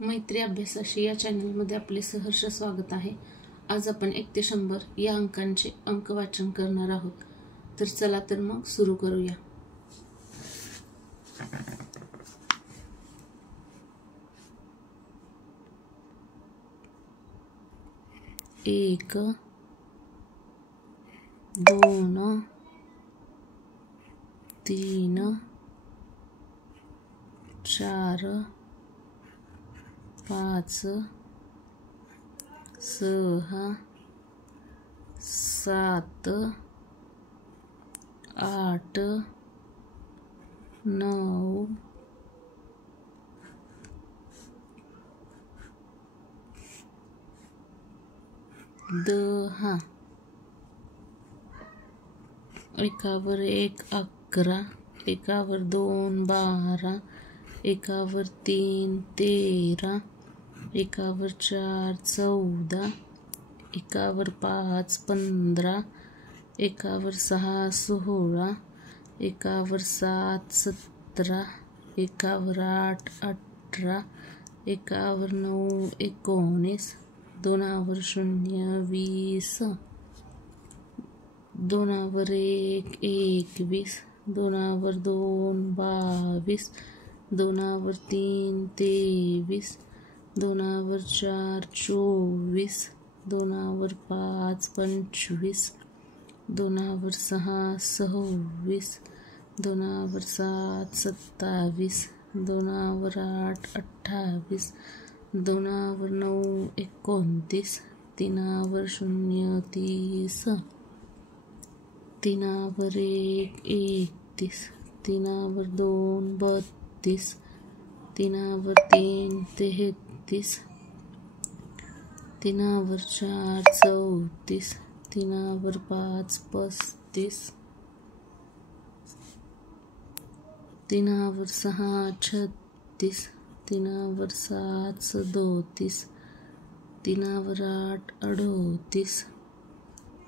मैत्री अभ्यासाशी या चॅनलमध्ये आपले सहर्ष स्वागत आहे। आज आपण 1 ते 100 या अंकांचे अंक वाचन करणार आहोत। तर चला तर मग सुरू करूया। एक, दोन, तीन, चार, पाच, सहा, सात, आठ, नऊ, 10, एकावर 1 11, एकावर 2 12, एकावर 3 13, एकावर 4 14, एकावर 5 15, एकावर 6 16, एकावर 7 17, एकावर 8 18, एकावर 9 19, दोनावर 0 20, दोनावर 1 21, दोनावर 2 22, दोनावर 3 23, दोनावर 4 24, दोनावर 5 25, दोनावर 6 26, दोनावर 7 27, दोनावर 8 28, दोनावर 9 29, तीनावर 0 30, तीनावर 1 31, तीनावर 2 32, तीनावर 3 33, तीनावर 4 34, तीनावर 5 35, तीनावर 6 36, तीनावर 7 37, तीनावर 8 38,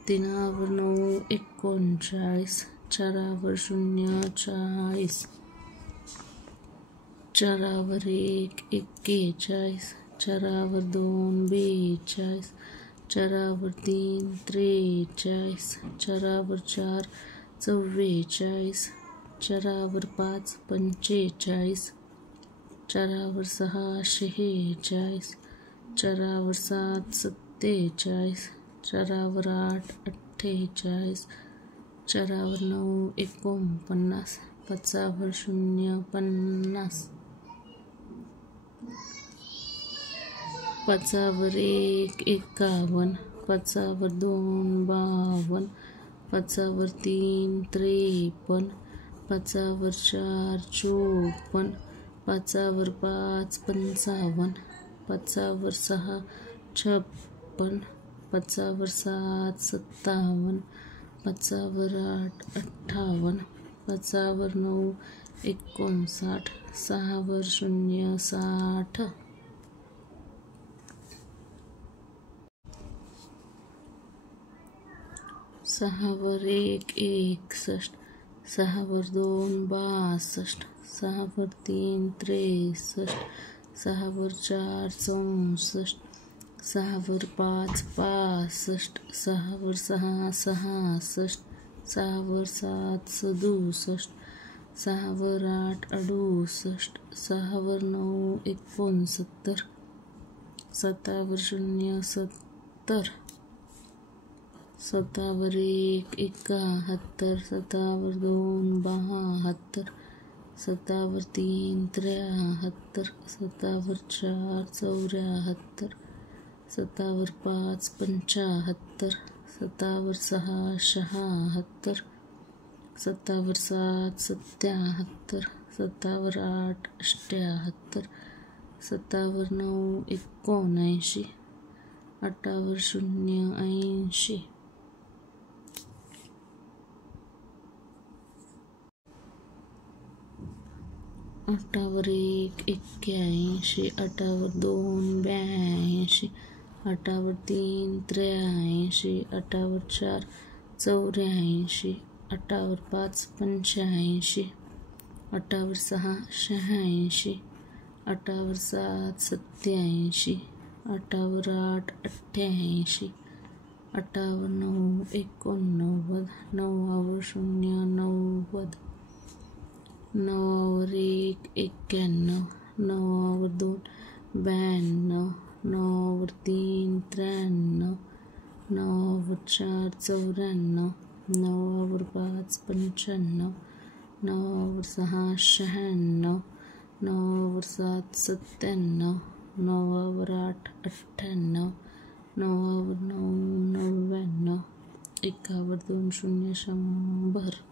तीनावर 9 39, चारावर 0 40, चारावर 1 41, चारावर 2 42, चारावर 3 43, चारावर 4 44, चारावर 5 45, चारावर 6 46, चारावर 7 47, चारावर 8 48, चारावर 9 49, पाचावर 0 50, पाचावर 1 51, पाचावर 2 52, पाचावर 3 53, पाचावर 4 54, पाचावर 5 55, पाचावर 6 56, पाचावर 7 57, पाचावर 8 58, पाचावर 9 59, सहावर 0 60, सहावर 1 61, सहावर 2 62, सहावर 3 63, सहावर 4 64, सहावर 5 65, सहावर 6 66, सहावर 7 67, सहावर 8 68, सहावर 9 69, सतावर 0 70, सतावर 1 71, सतावर 2 72, सतावर 3 73, सतावर 4 74, सतावर 5 75, सतावर 6 76, सतावर 7 77, सतावर 8 78, सतावर 9 79, आठावर 0 80, आठावर 1 81, आठावर 2 82, आठावर 3 83, आठावर 4 84, आठावर 5 85, आठावर 6 86, 8वर 7 87, 8वर 8 88, 8वर 9 89, 9वर 0 90, 9वर 1 91, 9वर 2 92, 9वर 3 93, 9वर 4 94, 9वर 5 95, 9वर 6 96, 9वर 7 97, 9वर 8 98, 9वर 9 99, 1वर 2 0 100.